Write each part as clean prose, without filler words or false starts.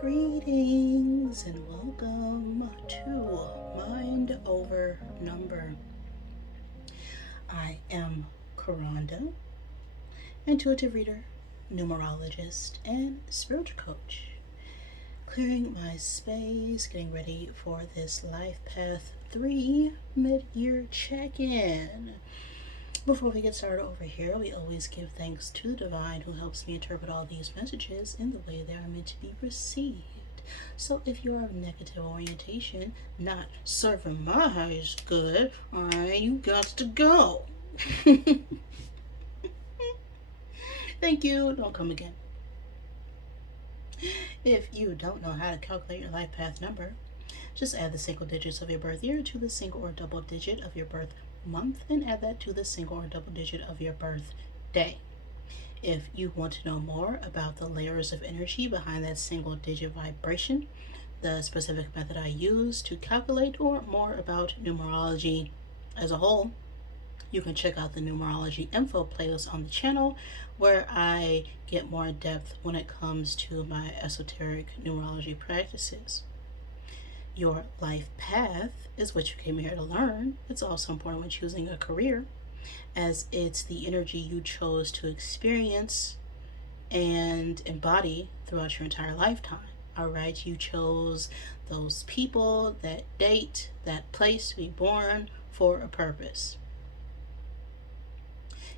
Greetings and welcome to Mind Over Number. I am Karanda, intuitive reader, numerologist, and spiritual coach. Clearing my space, getting ready for this Life Path 3 mid-year check-in. Before we get started over here, we always give thanks to the divine who helps me interpret all these messages in the way they are meant to be received. So if you're of negative orientation, not serving my highest good, alright, you got to go. Thank you. Don't come again. If you don't know how to calculate your life path number, just add the single digits of your birth year to the single or double digit of your birth month and add that to the single or double digit of your birth day. If you want to know more about the layers of energy behind that single digit vibration, the specific method I use to calculate, or more about numerology as a whole, you can check out the numerology info playlist on the channel, where I get more in depth when it comes to my esoteric numerology practices. Your life path is what you came here to learn. It's also important when choosing a career, as it's the energy you chose to experience and embody throughout your entire lifetime. All right, you chose those people, that date, that place to be born for a purpose.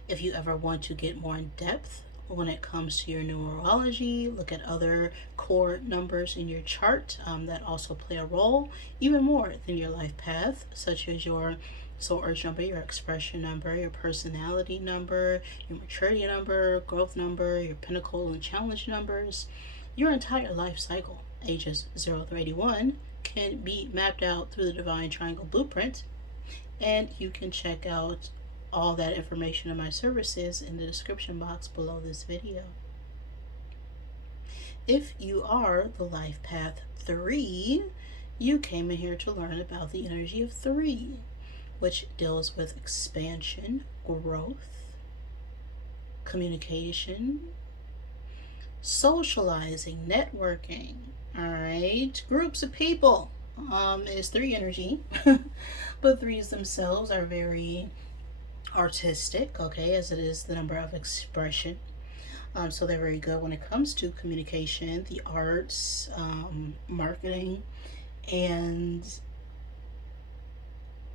If you ever want to get more in depth when it comes to your numerology, look at other core numbers in your chart that also play a role, even more than your life path, such as your soul urge number, your expression number, your personality number, your maturity number, growth number, your pinnacle and challenge numbers. Your entire life cycle, ages 0 through 81, can be mapped out through the Divine Triangle Blueprint, and you can check out all that information in my services in the description box below this video. If you are the life path 3, you came in here to learn about the energy of 3, which deals with expansion, growth, communication, socializing, networking. All right, groups of people is 3 energy, but 3s themselves are very artistic, okay, as it is the number of expression. So they're very good when it comes to communication, the arts, marketing, and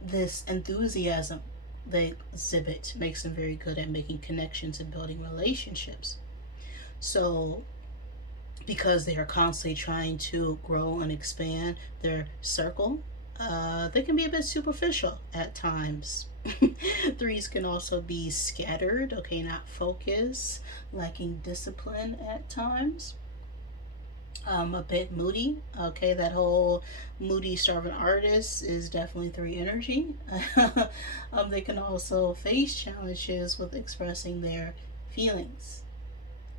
this enthusiasm they exhibit makes them very good at making connections and building relationships. So because they are constantly trying to grow and expand their circle, they can be a bit superficial at times. 3s can also be scattered, okay, not focused, lacking discipline at times. A bit moody, okay, that whole moody starving artist is definitely 3 energy. They can also face challenges with expressing their feelings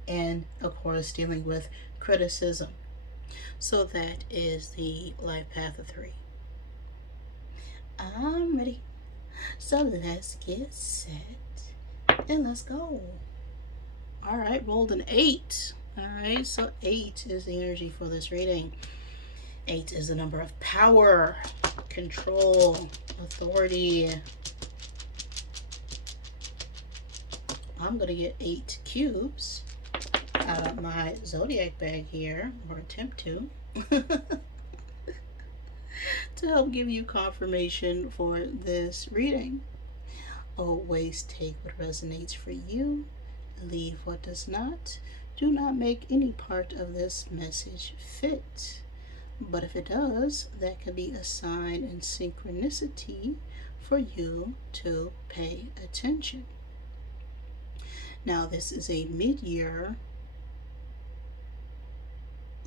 and, of course, dealing with criticism. So that is the life path of 3. I'm ready. So let's get set and let's go. All right, rolled an 8. All right, so 8 is the energy for this reading. 8 is the number of power, control, authority. I'm going to get 8 cubes out of my zodiac bag here, or attempt to. To help give you confirmation for this reading. Always take what resonates for you, leave what does not. Do not make any part of this message fit. But if it does, that can be a sign and synchronicity for you to pay attention. Now, this is a mid-year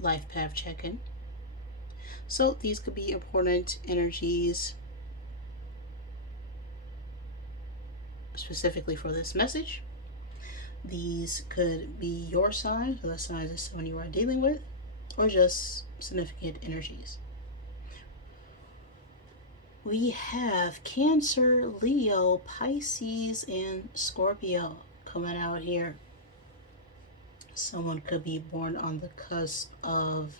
life path check-in. So these could be important energies specifically for this message. These could be your sign, or the signs of someone you are dealing with, or just significant energies. We have Cancer, Leo, Pisces, and Scorpio coming out here. Someone could be born on the cusp of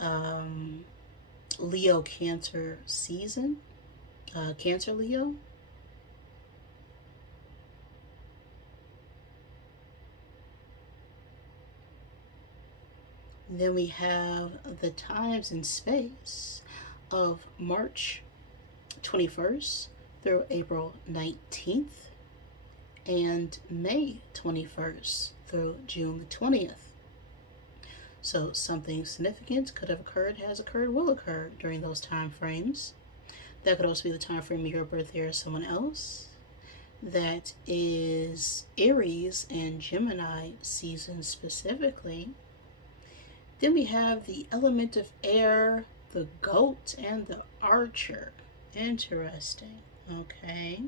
um, Leo Cancer season, Cancer Leo. Then we have the times and space of March 21st through April 19th and May 21st through June the 20th. So something significant could have occurred, has occurred, will occur during those time frames. That could also be the time frame of your birth year of someone else. That is Aries and Gemini season specifically. Then we have the element of air, the goat, and the archer. Interesting. Okay.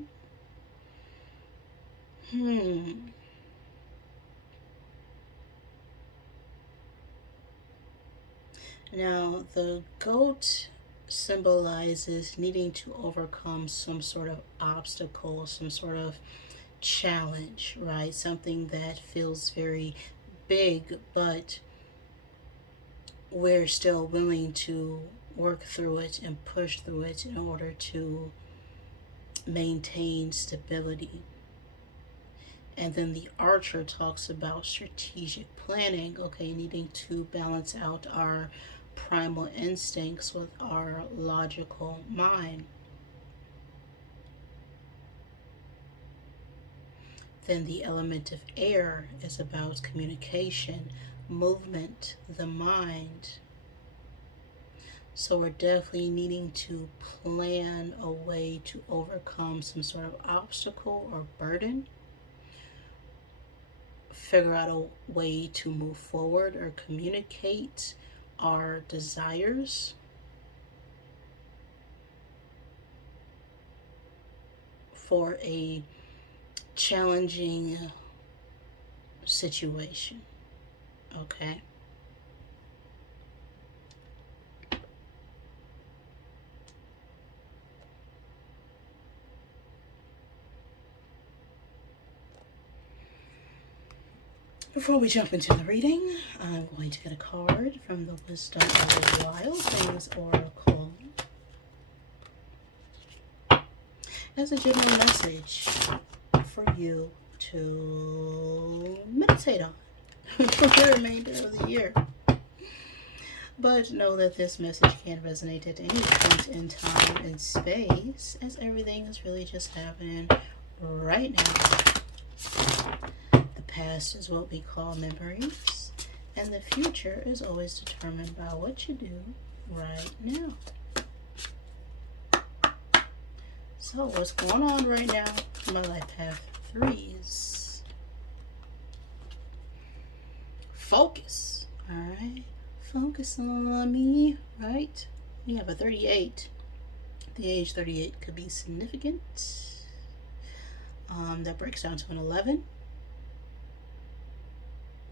Now, the goat symbolizes needing to overcome some sort of obstacle, some sort of challenge, right? Something that feels very big, but we're still willing to work through it and push through it in order to maintain stability. And then the archer talks about strategic planning, okay, needing to balance out our primal instincts with our logical mind. Then the element of air is about communication, movement, the mind. So we're definitely needing to plan a way to overcome some sort of obstacle or burden, figure out a way to move forward or communicate our desires. For a challenging situation. Okay. Before we jump into the reading, I'm going to get a card from the Wisdom of the Wild Things Oracle as a general message for you to meditate on for the remainder of the year. But know that this message can resonate at any point in time and space, as everything is really just happening right now. The past is what we call memories, and the future is always determined by what you do right now. So what's going on right now for my life path threes? Focus. Alright. Focus on me, right? We have a 38. The age 38 could be significant. That breaks down to an 11.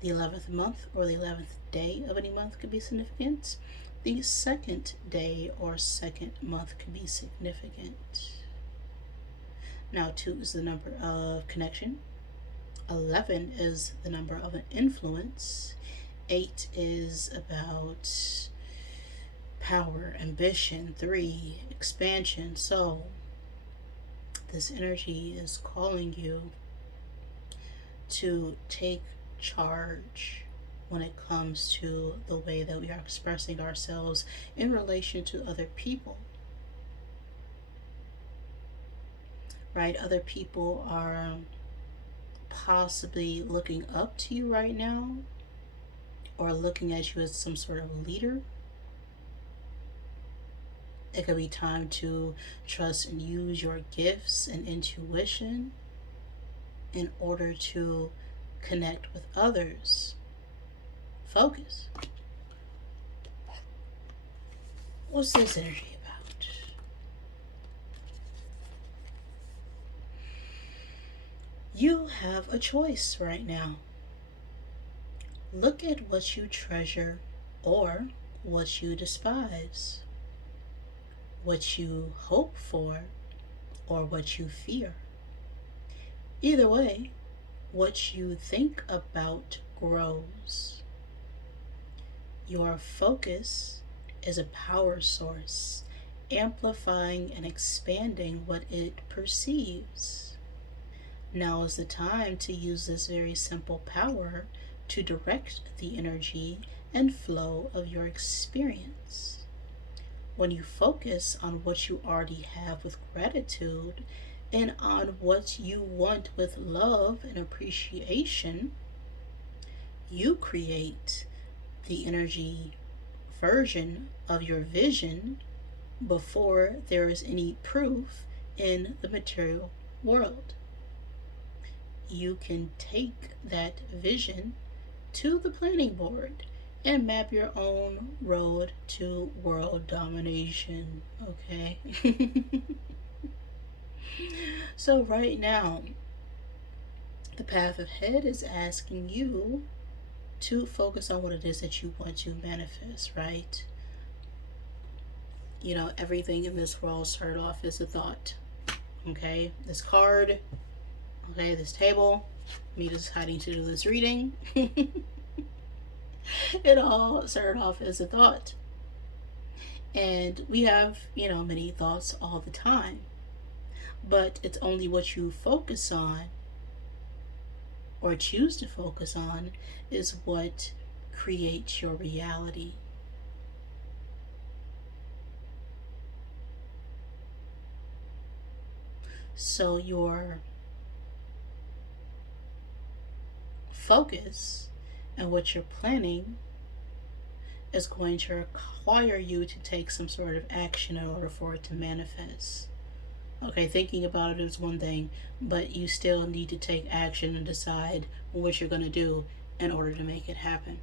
The 11th month or the 11th day of any month could be significant. The second day or second month could be significant. Now, 2 is the number of connection. 11 is the number of an influence. 8 is about power, ambition. 3, expansion. So, this energy is calling you to take charge when it comes to the way that we are expressing ourselves in relation to other people. Right? Other people are possibly looking up to you right now, or looking at you as some sort of leader. It could be time to trust and use your gifts and intuition in order to connect with others. Focus. What's this energy about? You have a choice right now. Look at what you treasure or what you despise, what you hope for or what you fear. Either way, what you think about grows. Your focus is a power source, amplifying and expanding what it perceives. Now is the time to use this very simple power to direct the energy and flow of your experience. When you focus on what you already have with gratitude and on what you want with love and appreciation, you create the energy version of your vision before there is any proof in the material world. You can take that vision to the planning board and map your own road to world domination, okay? So, right now, the path ahead is asking you to focus on what it is that you want to manifest, right? You know, everything in this world started off as a thought, okay? This card, okay, this table, me deciding to do this reading, it all started off as a thought. And we have, many thoughts all the time. But it's only what you focus on or choose to focus on is what creates your reality. So your focus and what you're planning is going to require you to take some sort of action in order for it to manifest. Okay, thinking about it is one thing, but you still need to take action and decide what you're going to do in order to make it happen.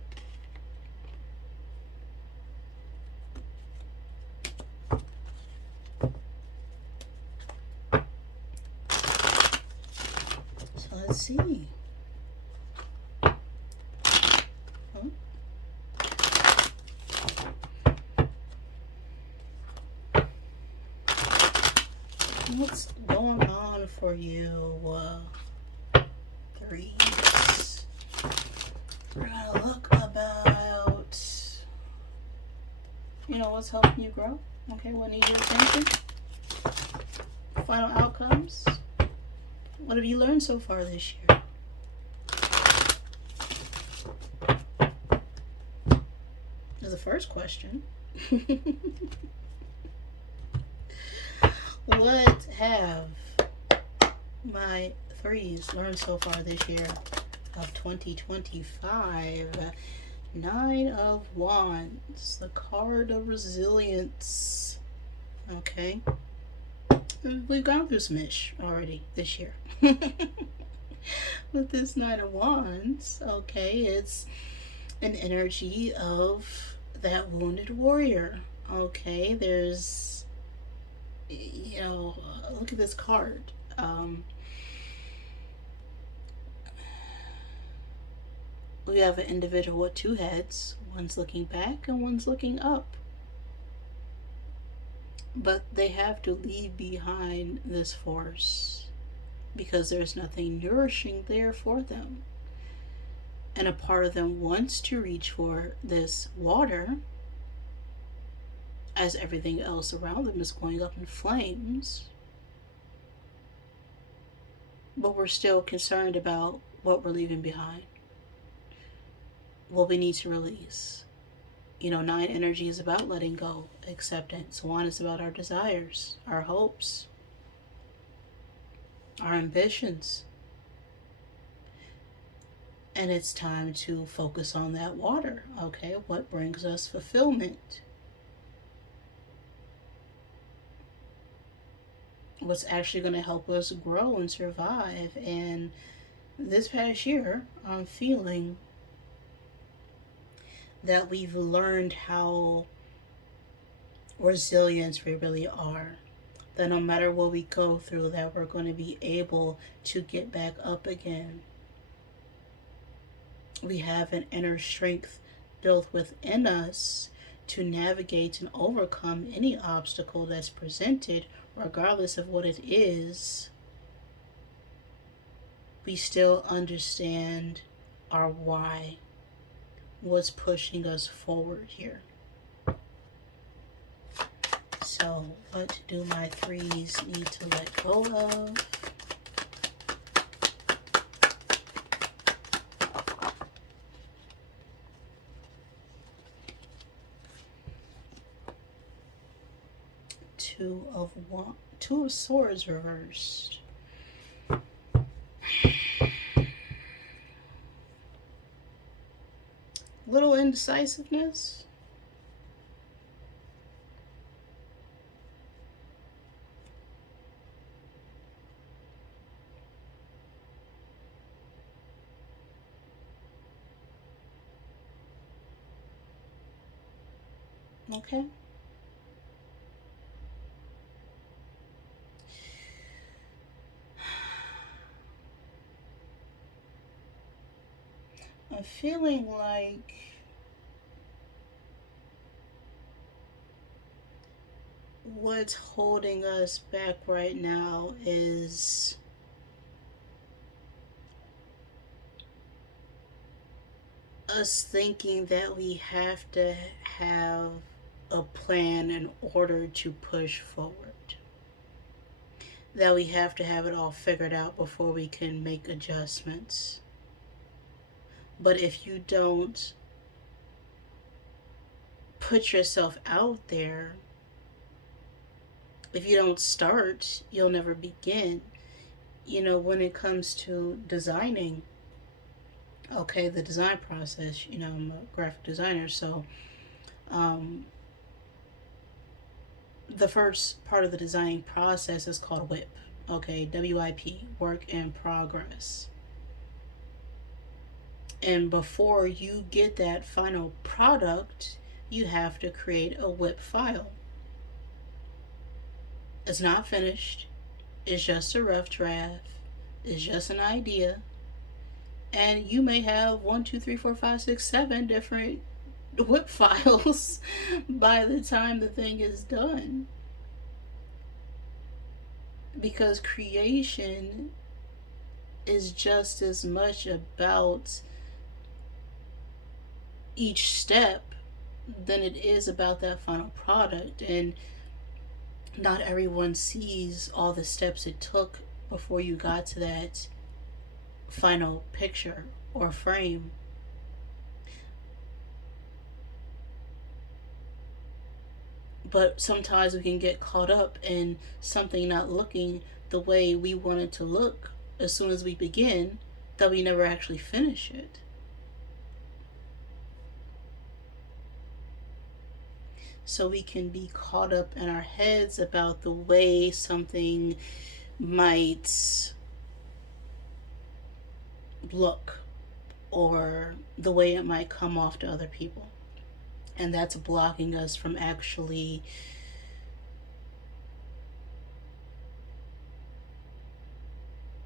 So let's see. What's going on for you, Aries? We're gonna look about, what's helping you grow. Okay, what needs your attention? Final outcomes. What have you learned so far this year? Is the first question. What have my threes learned so far this year of 2025? Nine of Wands, the card of resilience. Okay. We've gone through some ish already this year. With this Nine of Wands, okay, it's an energy of that wounded warrior. Okay, there's, look at this card. We have an individual with two heads. One's looking back and one's looking up. But they have to leave behind this force because there's nothing nourishing there for them. And a part of them wants to reach for this water as everything else around them is going up in flames. But we're still concerned about what we're leaving behind, what we need to release. Nine energy is about letting go, acceptance. One is about our desires, our hopes, our ambitions. And it's time to focus on that water, okay? What brings us fulfillment? What's actually going to help us grow and survive? And this past year, I'm feeling that we've learned how resilient we really are. That no matter what we go through, that we're going to be able to get back up again. We have an inner strength built within us to navigate and overcome any obstacle that's presented, regardless of what it is. We still understand our why, what's pushing us forward here. So, what do my threes need to let go of? Two of Swords reversed. Little indecisiveness. Okay. I'm feeling like what's holding us back right now is us thinking that we have to have a plan in order to push forward. That we have to have it all figured out before we can make adjustments. But if you don't put yourself out there, if you don't start, you'll never begin. You know, when it comes to designing, okay, the design process, you know, I'm a graphic designer, so the first part of the designing process is called WIP, okay, WIP, work in progress. And before you get that final product, you have to create a WIP file. It's not finished, it's just a rough draft, it's just an idea. And you may have 1, 2, 3, 4, 5, 6, 7 different WIP files by the time the thing is done. Because creation is just as much about each step than it is about that final product. And not everyone sees all the steps it took before you got to that final picture or frame. But sometimes we can get caught up in something not looking the way we want it to look as soon as we begin, that we never actually finish it. So we can be caught up in our heads about the way something might look or the way it might come off to other people. And that's blocking us from actually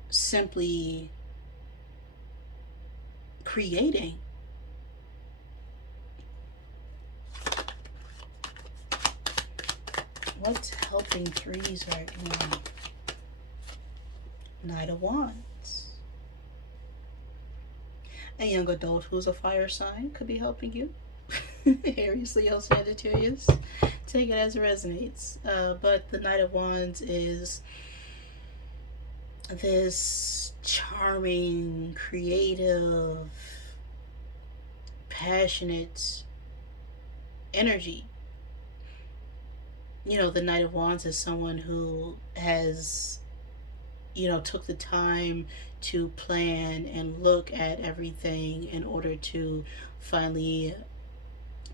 simply creating. What's helping threes right now? Knight of Wands. A young adult who's a fire sign could be helping you. Aries, Leo, Sagittarius. Take it as it resonates. But the Knight of Wands is this charming, creative, passionate energy. You know, the Knight of Wands is someone who has, you know, took the time to plan and look at everything in order to finally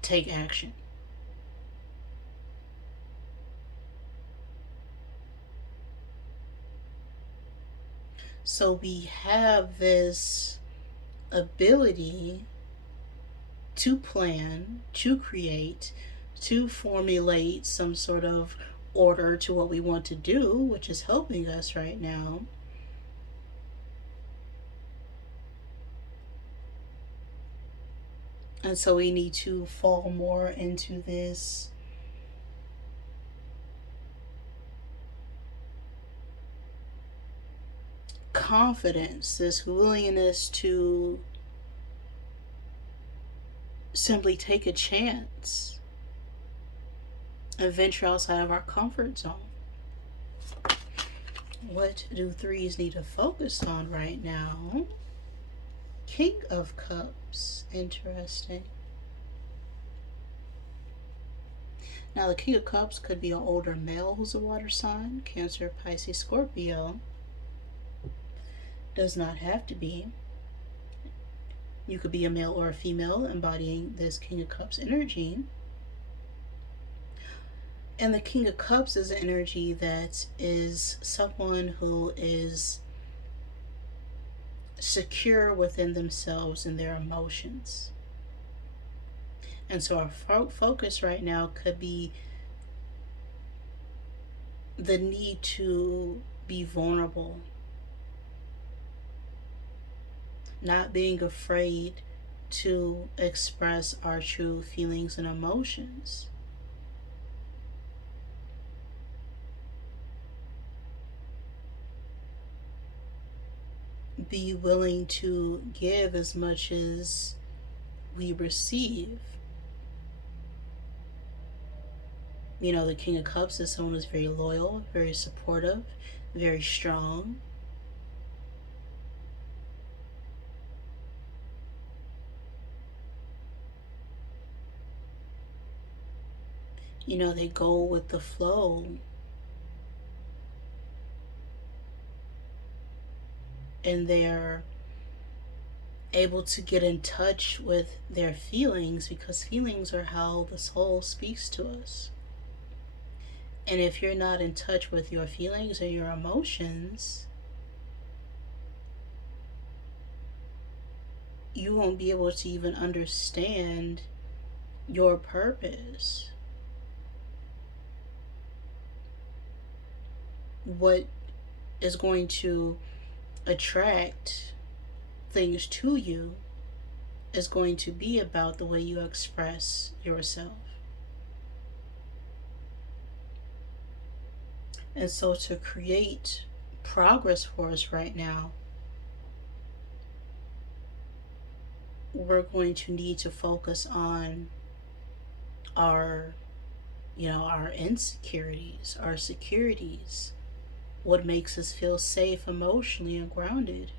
take action. So we have this ability to plan, to create, to formulate some sort of order to what we want to do, which is helping us right now. And so we need to fall more into this confidence, this willingness to simply take a chance and venture outside of our comfort zone. What do threes need to focus on right now? King of Cups. Interesting. Now, the King of Cups could be an older male who's a water sign, Cancer, Pisces, Scorpio. Does not have to be. You could be a male or a female embodying this King of Cups energy. And the King of Cups is an energy that is someone who is secure within themselves and their emotions. And so our focus right now could be the need to be vulnerable, not being afraid to express our true feelings and emotions. Be willing to give as much as we receive. You know, the King of Cups is someone who's very loyal, very supportive, very strong. You know, they go with the flow. And they're able to get in touch with their feelings, because feelings are how the soul speaks to us. And if you're not in touch with your feelings or your emotions, you won't be able to even understand your purpose. What is going to attract things to you is going to be about the way you express yourself. And so to create progress for us right now, we're going to need to focus on our insecurities, our securities, what makes us feel safe emotionally and grounded.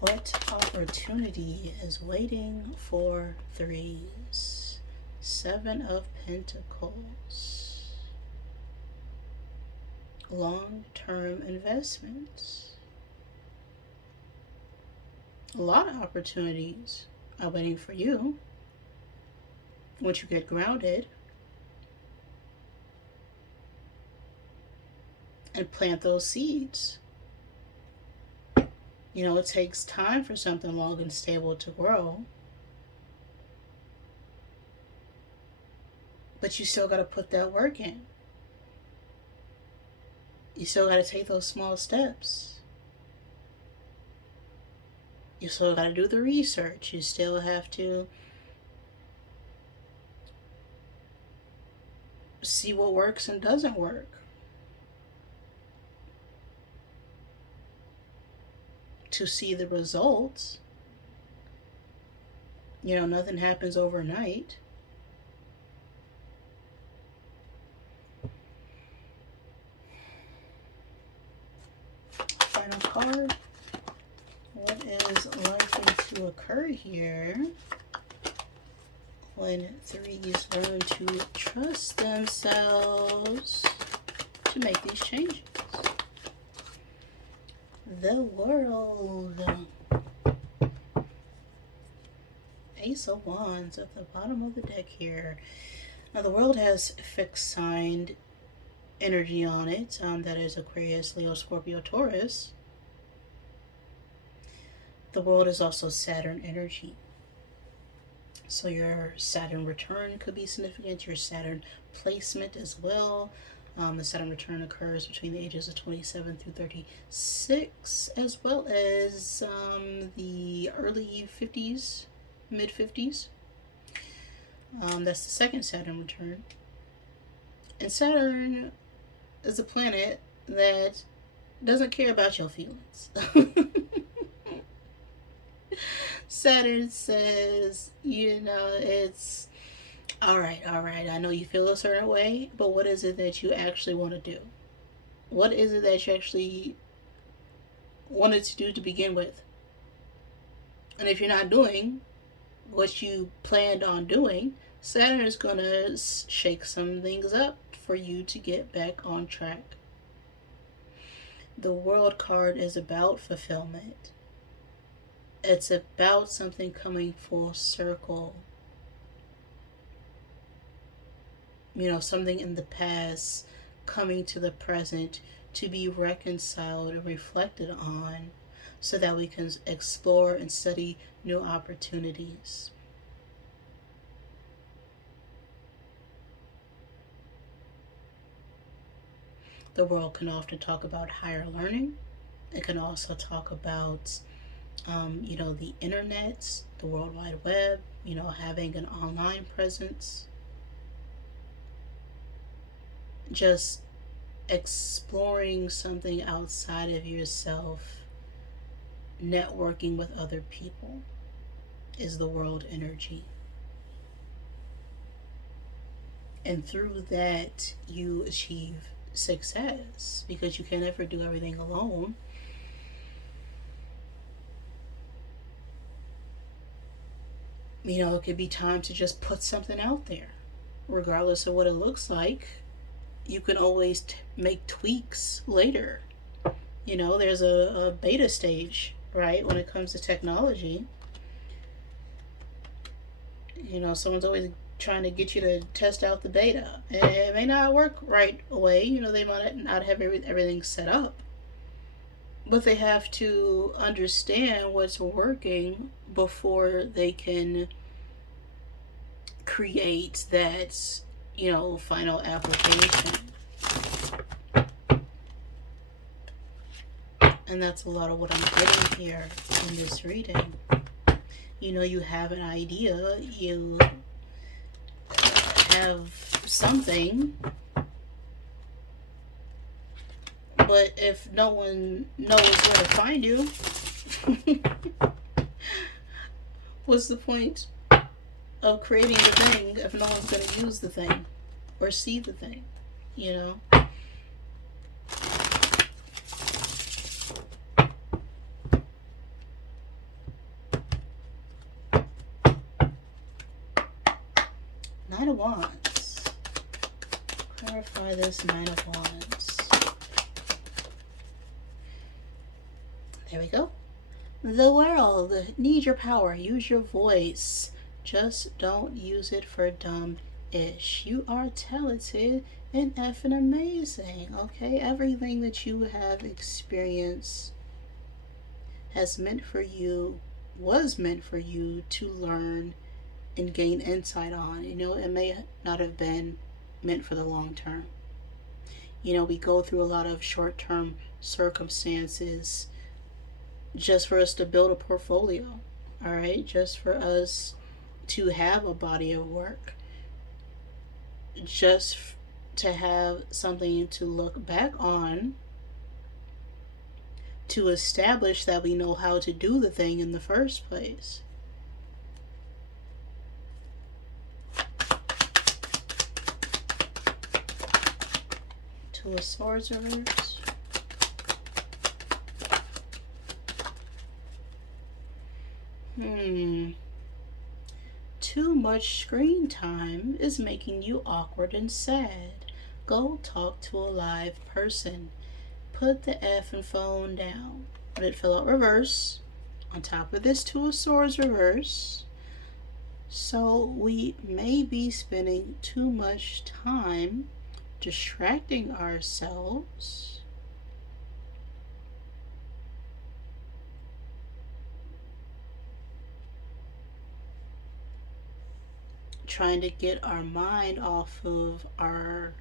What opportunity is waiting for threes? Seven of Pentacles. Long-term investments. A lot of opportunities are waiting for you once you get grounded and plant those seeds. You know, it takes time for something long and stable to grow. But you still got to put that work in. You still got to take those small steps. You still got to do the research. You still have to see what works and doesn't work. To see the results. You know, nothing happens overnight. Final card. What is likely to occur here when threes learn to trust themselves to make these changes? The World. Ace of Wands at the bottom of the deck here. Now, the World has fixed sign energy on it. That is Aquarius, Leo, Scorpio, Taurus. The World is also Saturn energy. So your Saturn return could be significant. Your Saturn placement as well. The Saturn return occurs between the ages of 27 through 36, as well as the early 50s, mid 50s. That's the second Saturn return. And Saturn is a planet that doesn't care about your feelings. Saturn says, it's all right, I know you feel a certain way, but what is it that you actually want to do? What is it that you actually wanted to do to begin with? And if you're not doing what you planned on doing, Saturn is going to shake some things up for you to get back on track. The World card is about fulfillment. It's about something coming full circle. Something in the past coming to the present to be reconciled and reflected on so that we can explore and study new opportunities. The world can often talk about higher learning. It can also talk about, the internet, the World Wide Web, having an online presence. Just exploring something outside of yourself, networking with other people is the world energy. And through that, you achieve success because you can never do everything alone. It could be time to just put something out there, regardless of what it looks like. You can always make tweaks later. There's a beta stage, right, when it comes to technology. Someone's always trying to get you to test out the beta. It may not work right away. They might not have everything set up. But they have to understand what's working before they can create that, final application. And that's a lot of what I'm getting here in this reading. You have an idea, you have something, but if no one knows where to find you, what's the point of creating the thing if no one's going to use the thing or see the thing, Nine of Wands. Clarify this Nine of Wands. There we go. The world needs your power. Use your voice. Just don't use it for dumb-ish. You are talented and effing amazing, okay? Everything that you have experienced was meant for you to learn and gain insight on. It may not have been meant for the long term. We go through a lot of short-term circumstances just for us to build a portfolio, all right? Just for us to have a body of work, just to have something to look back on, to establish that we know how to do the thing in the first place. Two of Swords reverse. Too much screen time is making you awkward and sad. Go talk to a live person. Put the effing phone down. But it fell out reverse. On top of this, Two of Swords reverse. So we may be spending too much time distracting ourselves, trying to get our mind off of our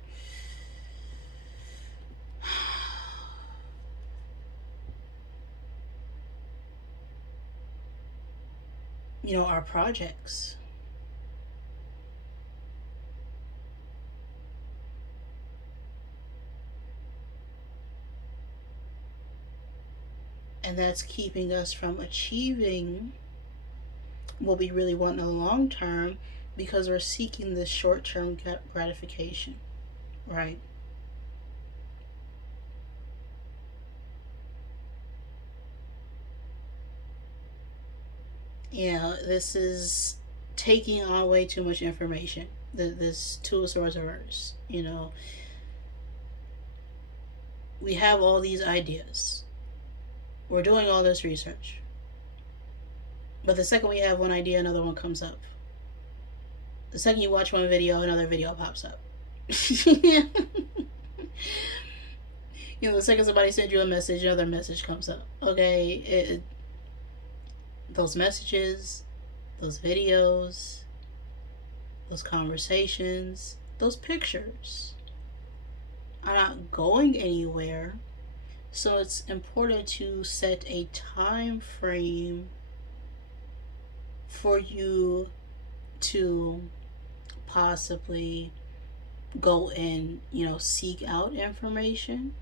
our projects. And that's keeping us from achieving what we really want in the long term, because we're seeking this short-term gratification, right? Yeah, this is taking on way too much information. This two of swords reverse. We have all these ideas. We're doing all this research. But the second we have one idea, another one comes up. The second you watch one video, another video pops up. The second somebody sends you a message, another message comes up. Okay, those messages, those videos, those conversations, those pictures are not going anywhere. So it's important to set a time frame for you to possibly go and, seek out information,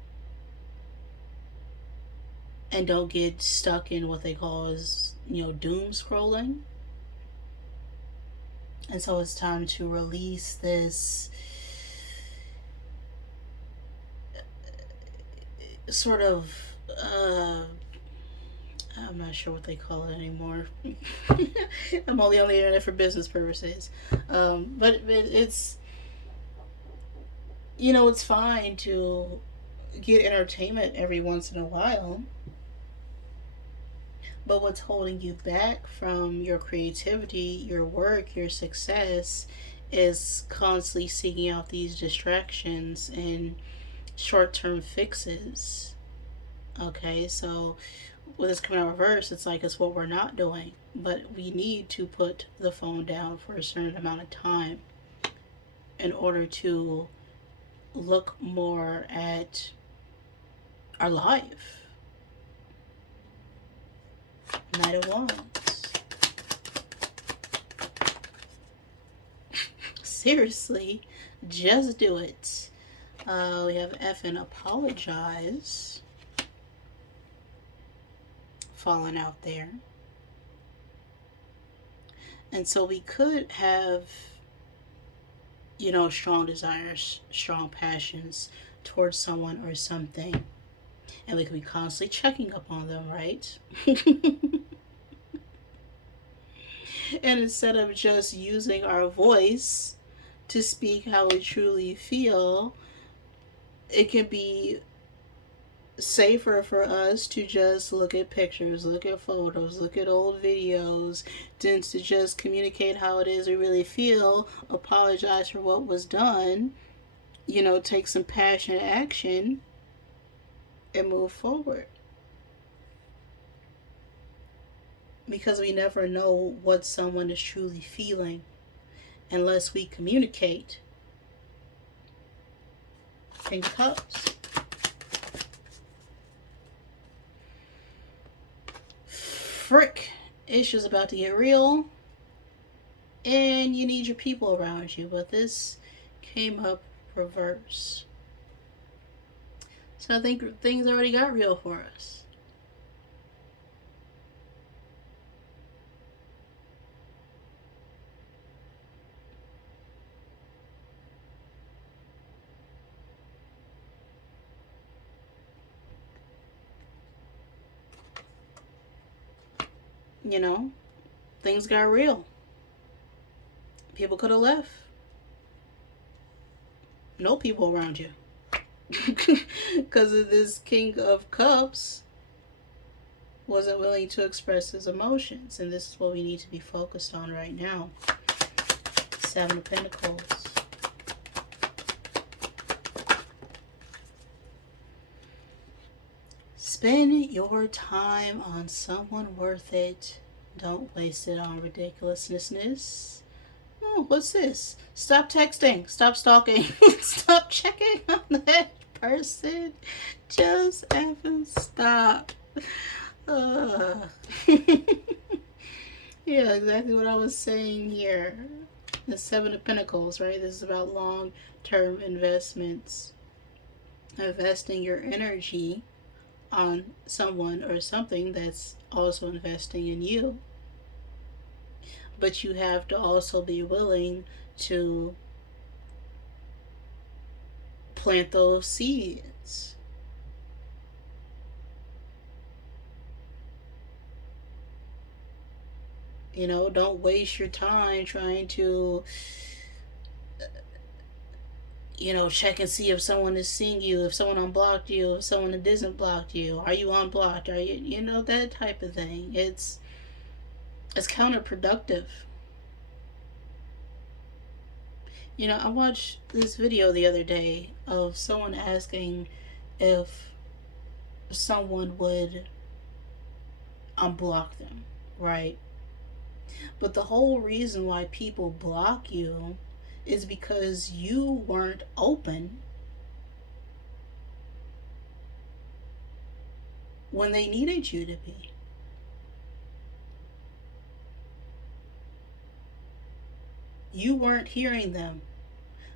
and don't get stuck in what they call as, doom scrolling. And so it's time to release this sort of I'm not sure what they call it anymore. I'm only on the internet for business purposes. But it's it's fine to get entertainment every once in a while. But what's holding you back from your creativity, your work, your success is constantly seeking out these distractions and short-term fixes. Okay, so with this coming out reverse, it's like it's what we're not doing. But we need to put the phone down for a certain amount of time in order to look more at our life. Knight of Wands. Seriously, just do it. We have F and apologize. Falling out there. And so we could have, strong desires, strong passions towards someone or something. And we could be constantly checking up on them, right? And instead of just using our voice to speak how we truly feel, it can be safer for us to just look at pictures, look at photos, look at old videos, than to just communicate how it is we really feel, apologize for what was done, take some passionate action, and move forward. Because we never know what someone is truly feeling unless we communicate. King of Cups. Frick. Issues about to get real. And you need your people around you. But this came up reverse. So I think things already got real for us. Things got real. People could have left. No people around you. Because of this King of Cups wasn't willing to express his emotions. And this is what we need to be focused on right now. Seven of Pentacles. Spend your time on someone worth it. Don't waste it on ridiculousness. Oh, what's this? Stop texting. Stop stalking. Stop checking on that person. Just effing stop. Yeah, exactly what I was saying here. The Seven of Pentacles, right? This is about long-term investments. Investing your energy on someone or something that's also investing in you. But you have to also be willing to plant those seeds. You know, don't waste your time trying to, you know, check and see if someone is seeing you, if someone unblocked you, if someone isn't blocked you. Are you unblocked? Are you, you know, that type of thing. It's counterproductive. You know, I watched this video the other day of someone asking if someone would unblock them, right? But the whole reason why people block you is because you weren't open when they needed you to be. You weren't hearing them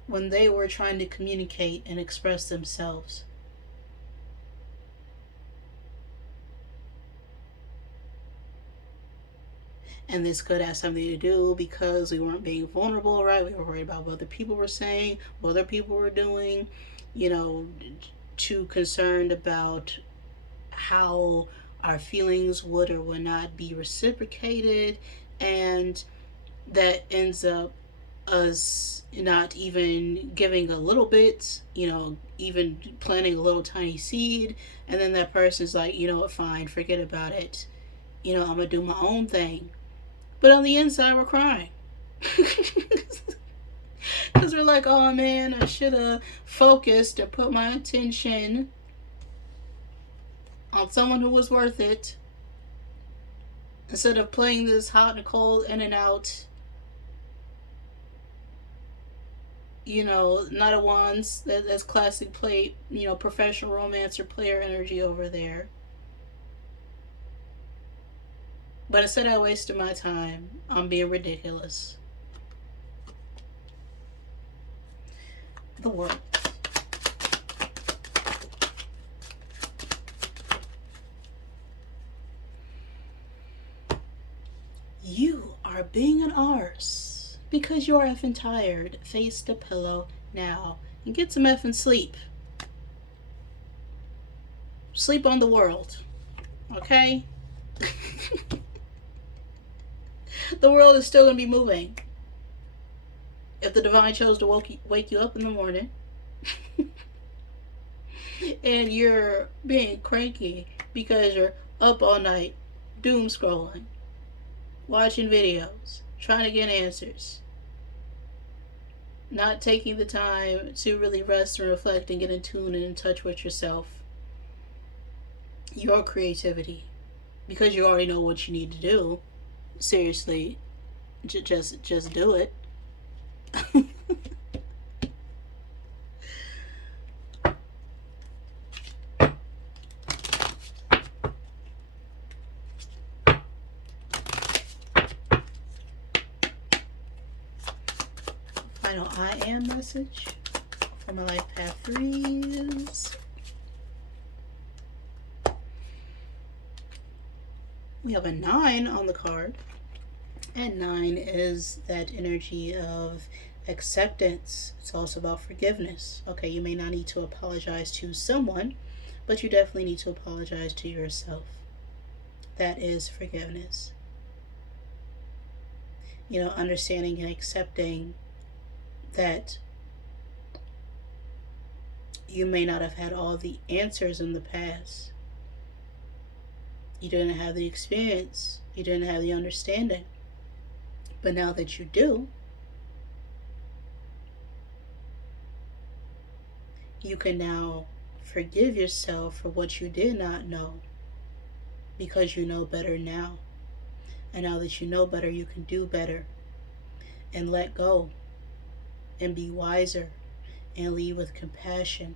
when they were trying to communicate and express themselves. And this could have something to do because we weren't being vulnerable, right? We were worried about what other people were saying, what other people were doing, you know, too concerned about how our feelings would or would not be reciprocated. And that ends up us not even giving a little bit, you know, even planting a little tiny seed. And then that person's like, you know what, fine, forget about it. You know, I'm going to do my own thing. But on the inside, we're crying. Because we're like, oh man, I should have focused and put my attention on someone who was worth it instead of playing this hot and cold in and out. You know, Knight of Wands, that's classic play, you know, professional romancer player energy over there. But instead, I wasted my time on being ridiculous. The world. You are being an arse because you're effing tired. Face the pillow now and get some effing sleep. Sleep on the world. Okay? The world is still going to be moving. If the divine chose to wake you up in the morning and you're being cranky because you're up all night doom scrolling, watching videos, trying to get answers, not taking the time to really rest and reflect and get in tune and in touch with yourself, your creativity, because you already know what you need to do. Seriously, just do it. Final I am message for my life path 3s. We have a 9 on the card, and 9 is that energy of acceptance. It's also about forgiveness. Okay, you may not need to apologize to someone, but you definitely need to apologize to yourself. That is forgiveness. You know, understanding and accepting that you may not have had all the answers in the past. You didn't have the experience. You didn't have the understanding. But now that you do, you can now forgive yourself for what you did not know, because you know better now. And now that you know better, you can do better and let go and be wiser and lead with compassion.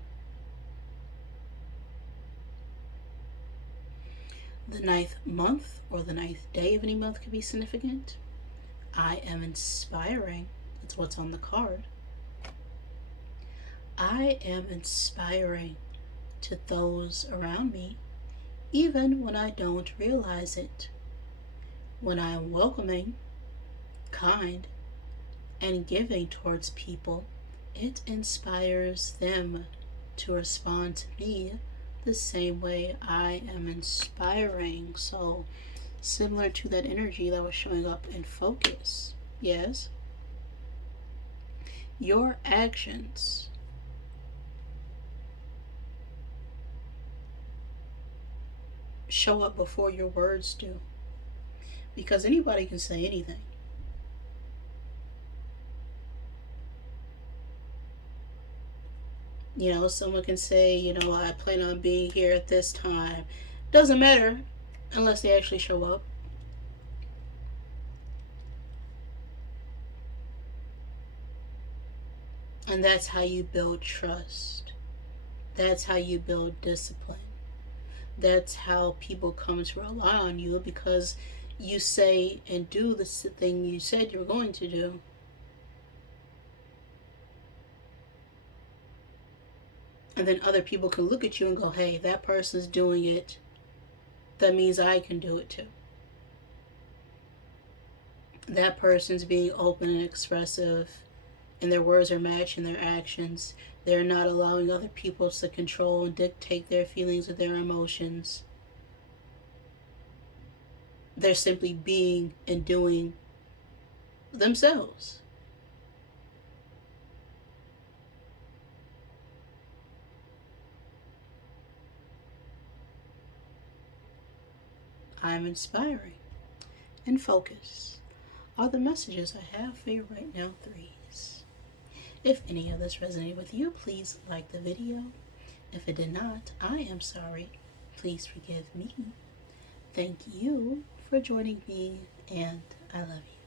The 9th month or the 9th day of any month could be significant. I am inspiring. That's what's on the card. I am inspiring to those around me, even when I don't realize it. When I am welcoming, kind, and giving towards people, it inspires them to respond to me the same way I am inspiring. So, similar to that energy that was showing up in focus. Yes? Your actions show up before your words do. Because anybody can say anything. You know, someone can say, you know, I plan on being here at this time. Doesn't matter unless they actually show up. And that's how you build trust. That's how you build discipline. That's how people come to rely on you, because you say and do the thing you said you were going to do. And then other people can look at you and go, hey, that person's doing it. That means I can do it too. That person's being open and expressive, and their words are matching their actions. They're not allowing other people to control and dictate their feelings or their emotions. They're simply being and doing themselves. I'm inspiring and focus are the messages I have for you right now, threes. If any of this resonated with you, please like the video. If it did not, I am sorry. Please forgive me. Thank you for joining me, and I love you.